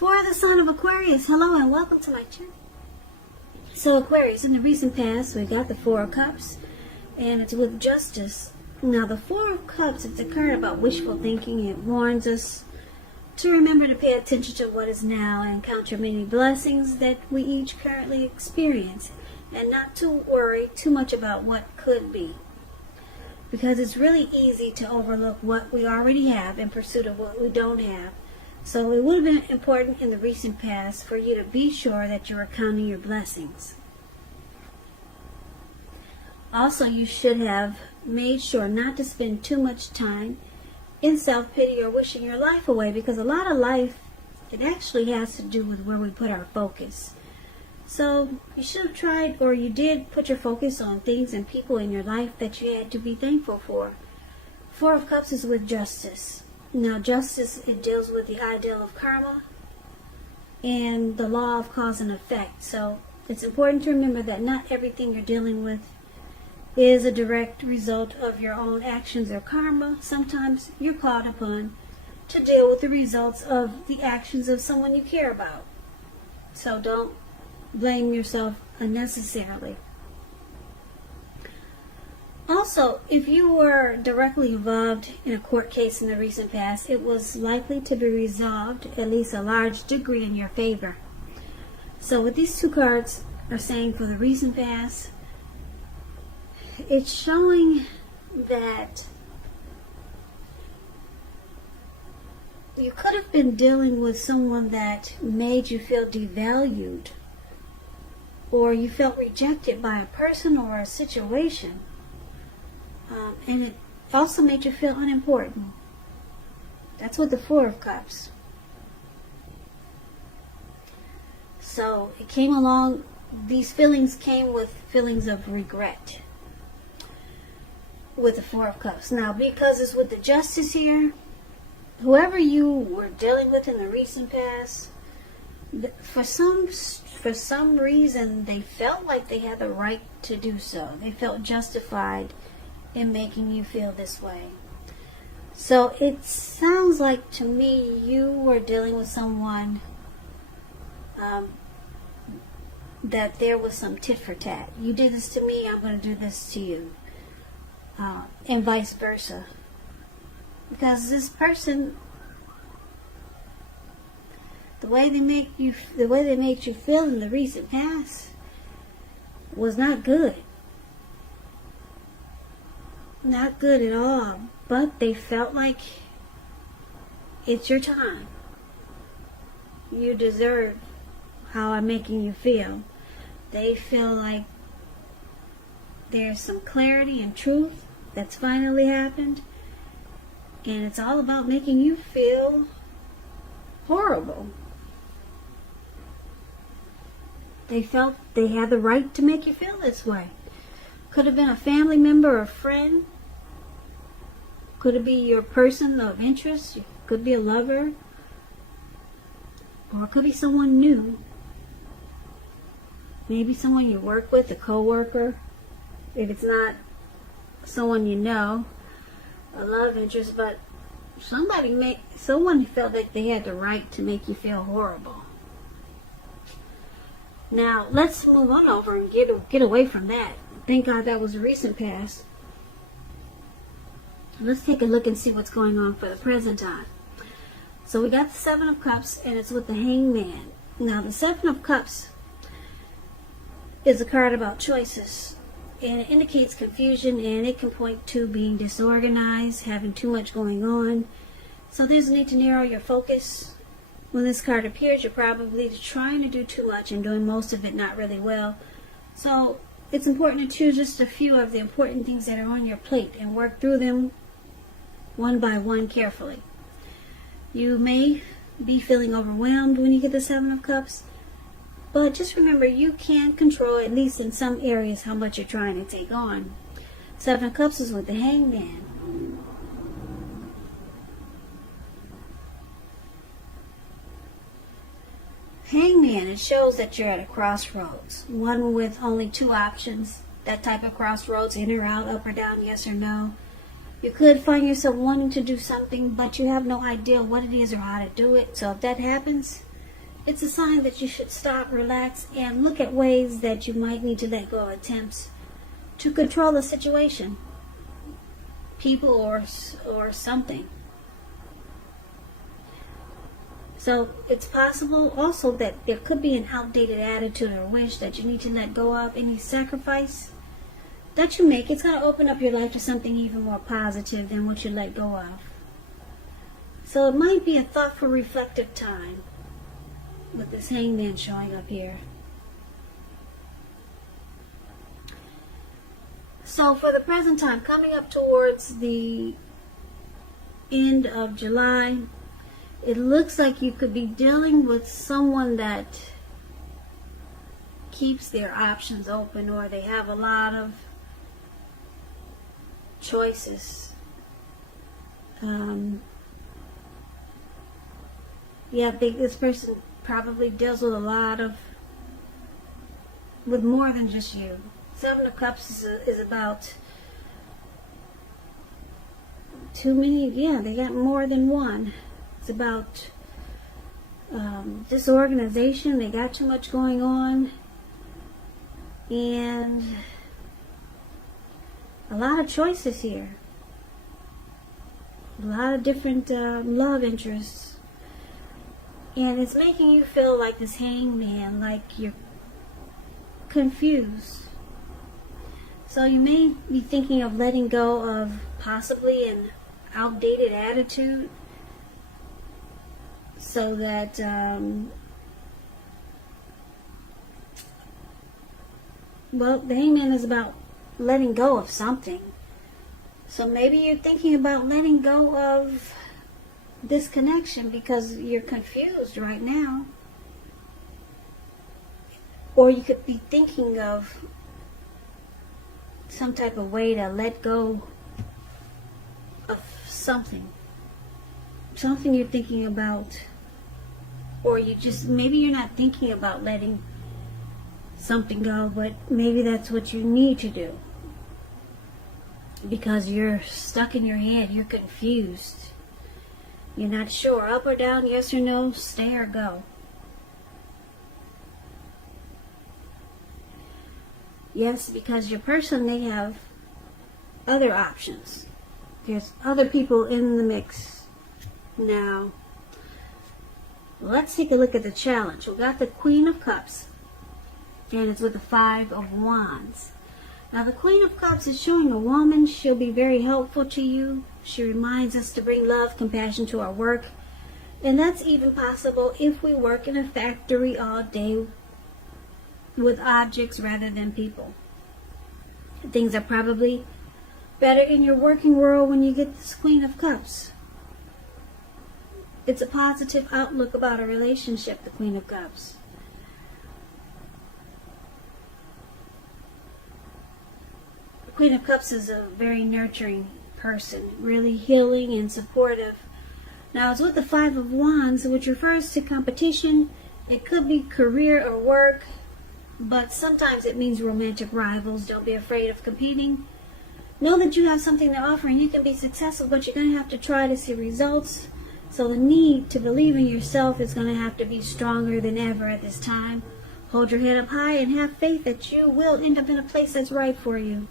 For the sign of Aquarius, hello and welcome to my channel. So Aquarius, in the recent past, we got the Four of Cups, and it's with justice. Now the Four of Cups, it's a card about wishful thinking. It warns us to remember to pay attention to what is now and count your many blessings that we each currently experience, and not to worry too much about what could be. Because it's really easy to overlook what we already have in pursuit of what we don't have. So it would have been important in the recent past for you to be sure that you are counting your blessings. Also, you should have made sure not to spend too much time in self-pity or wishing your life away, because a lot of life, it actually has to do with where we put our focus. So you should have tried, or you did put your focus on things and people in your life that you had to be thankful for. Four of Cups is with justice. Now justice, it deals with the ideal of karma and the law of cause and effect. So it's important to remember that not everything you're dealing with is a direct result of your own actions or karma. Sometimes you're called upon to deal with the results of the actions of someone you care about. So don't blame yourself unnecessarily. Also, if you were directly involved in a court case in the recent past, it was likely to be resolved, at least a large degree, in your favor. So what these two cards are saying for the recent past, it's showing that you could have been dealing with someone that made you feel devalued, or you felt rejected by a person or a situation. And it also made you feel unimportant. That's what the Four of Cups. So it came along, these feelings came with feelings of regret with the Four of Cups. Now, because it's with the justice here, whoever you were dealing with in the recent past, for some reason, they felt like they had the right to do so. They felt justified in making you feel this way. So it sounds like to me you were dealing with someone that there was some tit for tat. You did this to me, I'm going to do this to you, and vice versa. Because this person, the way they made you feel in the recent past was not good. Not good at all. But they felt like it's your time. You deserve how I'm making you feel. They feel like there's some clarity and truth that's finally happened, and it's all about making you feel horrible. They felt they had the right to make you feel this way. Could have been a family member or a friend. Could it be your person of interest? Could be a lover. Or it could be someone new. Maybe someone you work with, a co-worker. If it's not someone you know, a love interest, but someone felt like they had the right to make you feel horrible. Now, let's move on over and get away from that. Thank God that was a recent past. Let's take a look and see what's going on for the present time. So we got the Seven of Cups, and it's with the Hangman. Now, the Seven of Cups is a card about choices. And it indicates confusion, and it can point to being disorganized, having too much going on. So there's a need to narrow your focus. When this card appears, you're probably trying to do too much and doing most of it not really well. So it's important to choose just a few of the important things that are on your plate and work through them one by one carefully. You may be feeling overwhelmed when you get the Seven of Cups, but just remember you can control, at least in some areas, how much you're trying to take on. Seven of Cups is with the Hangman. Hangman, it shows that you're at a crossroads. One with only two options. That type of crossroads, in or out, up or down, yes or no. You could find yourself wanting to do something, but you have no idea what it is or how to do it. So if that happens, it's a sign that you should stop, relax, and look at ways that you might need to let go of attempts to control the situation, people, or something. So it's possible also that there could be an outdated attitude or wish that you need to let go of. Any sacrifice that you make, it's going to open up your life to something even more positive than what you let go of. So it might be a thoughtful, reflective time with this Hangman showing up here. So for the present time, coming up towards the end of July, it looks like you could be dealing with someone that keeps their options open, or they have a lot of choices. This person probably deals with with more than just you. Seven of Cups is about too many. Yeah, they got more than one. It's about disorganization. They got too much going on, and a lot of choices here. A lot of different love interests, and it's making you feel like this Hangman, like you're confused. So you may be thinking of letting go of possibly an outdated attitude, so that the Hangman is about letting go of something. So maybe you're thinking about letting go of this connection because you're confused right now. Or you could be thinking of some type of way to let go of something. Something you're thinking about. Or maybe you're not thinking about letting something go, but maybe that's what you need to do. Because you're stuck in your head, you're confused. You're not sure, up or down, yes or no, stay or go. Yes, because your person may have other options. There's other people in the mix. Now, let's take a look at the challenge. We got the Queen of Cups, and it's with the Five of Wands. Now, the Queen of Cups is showing a woman. She'll be very helpful to you. She reminds us to bring love, compassion to our work. And that's even possible if we work in a factory all day with objects rather than people. Things are probably better in your working world when you get this Queen of Cups. It's a positive outlook about a relationship, the Queen of Cups. The Queen of Cups is a very nurturing person, really healing and supportive. Now, it's with the Five of Wands, which refers to competition. It could be career or work, but sometimes it means romantic rivals. Don't be afraid of competing. Know that you have something to offer and you can be successful, but you're going to have to try to see results. So the need to believe in yourself is going to have to be stronger than ever at this time. Hold your head up high and have faith that you will end up in a place that's right for you.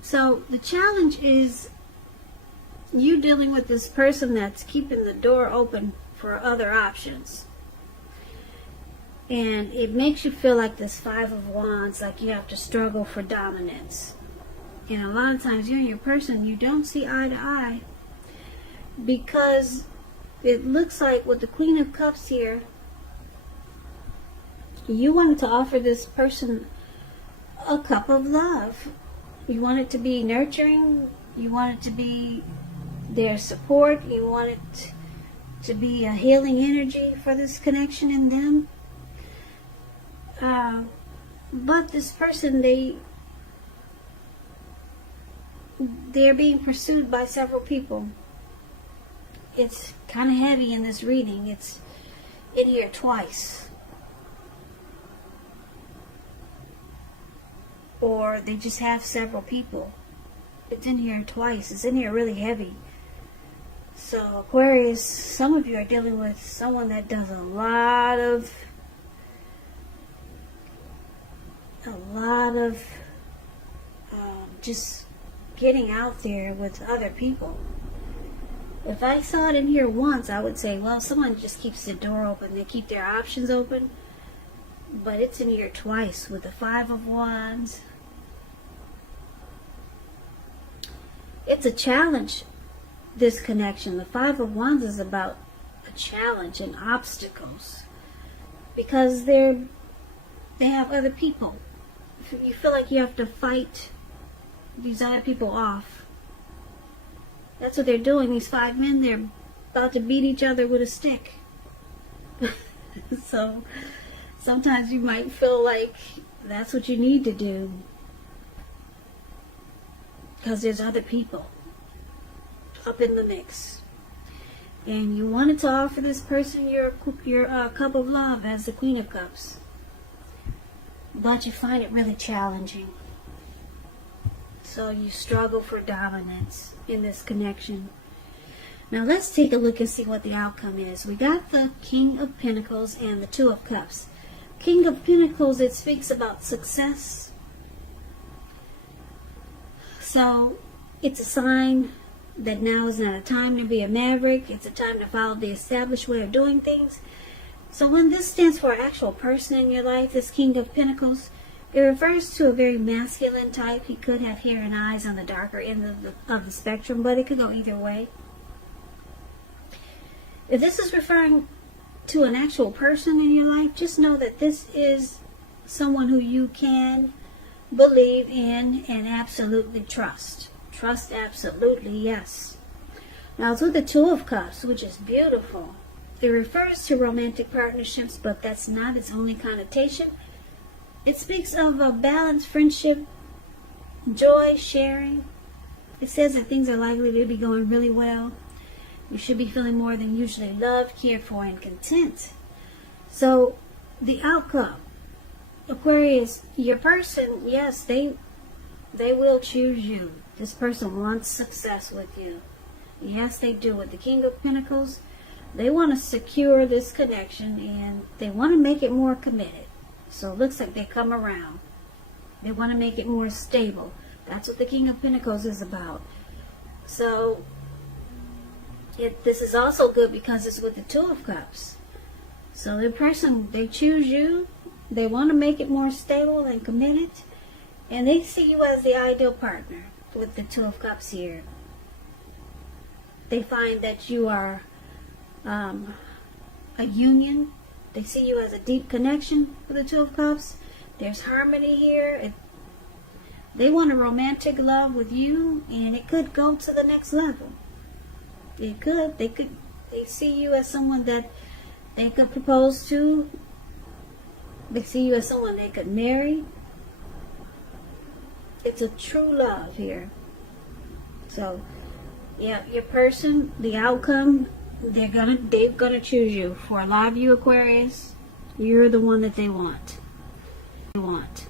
So the challenge is you dealing with this person that's keeping the door open for other options. And it makes you feel like this Five of Wands, like you have to struggle for dominance. And a lot of times you and your person, you don't see eye to eye. Because it looks like with the Queen of Cups here, you wanted to offer this person a cup of love. You want it to be nurturing. You want it to be their support. You want it to be a healing energy for this connection in them. But this person, they're being pursued by several people. It's kind of heavy in this reading. It's in here twice. Or they just have several people. It's in here twice. It's in here really heavy. So Aquarius, some of you are dealing with someone that does a lot of just getting out there with other people. If I saw it in here once, I would say, well, someone just keeps the door open. They keep their options open. But it's in here twice with the Five of Wands. It's a challenge, this connection. The Five of Wands is about a challenge and obstacles. Because they have other people. You feel like you have to fight these other people off. That's what they're doing. These five men, they're about to beat each other with a stick. So sometimes you might feel like that's what you need to do. Because there's other people up in the mix. And you wanted to offer this person your cup of love as the Queen of Cups. But you find it really challenging. So you struggle for dominance in this connection. Now let's take a look and see what the outcome is. We got the King of Pentacles and the Two of Cups. King of Pentacles, it speaks about success. So it's a sign that now is not a time to be a maverick. It's a time to follow the established way of doing things. So when this stands for an actual person in your life, this King of Pentacles, it refers to a very masculine type. He could have hair and eyes on the darker end of the spectrum, but it could go either way. If this is referring to an actual person in your life, just know that this is someone who you can believe in and absolutely trust. Trust absolutely, yes. Now it's with the Two of Cups, which is beautiful. It refers to romantic partnerships, but that's not its only connotation. It speaks of a balanced friendship, joy, sharing. It says that things are likely to be going really well. You should be feeling more than usually loved, cared for, and content. So the outcome, Aquarius, your person, yes, they will choose you. This person wants success with you. Yes, they do. With the King of Pentacles, they want to secure this connection and they want to make it more committed. So it looks like they come around. They want to make it more stable. That's what the King of Pentacles is about. So this is also good because it's with the Two of Cups. So the person, they choose you. They want to make it more stable and committed. And they see you as the ideal partner with the Two of Cups here. They find that you are a union. They see you as a deep connection with the Two of Cups. There's harmony here. They want a romantic love with you, and it could go to the next level. It could. They see you as someone that they could propose to. They see you as someone they could marry. It's a true love here. So, yeah, your person, the outcome, they're gonna choose you. For a lot of you Aquarius, you're the one that they want. They want.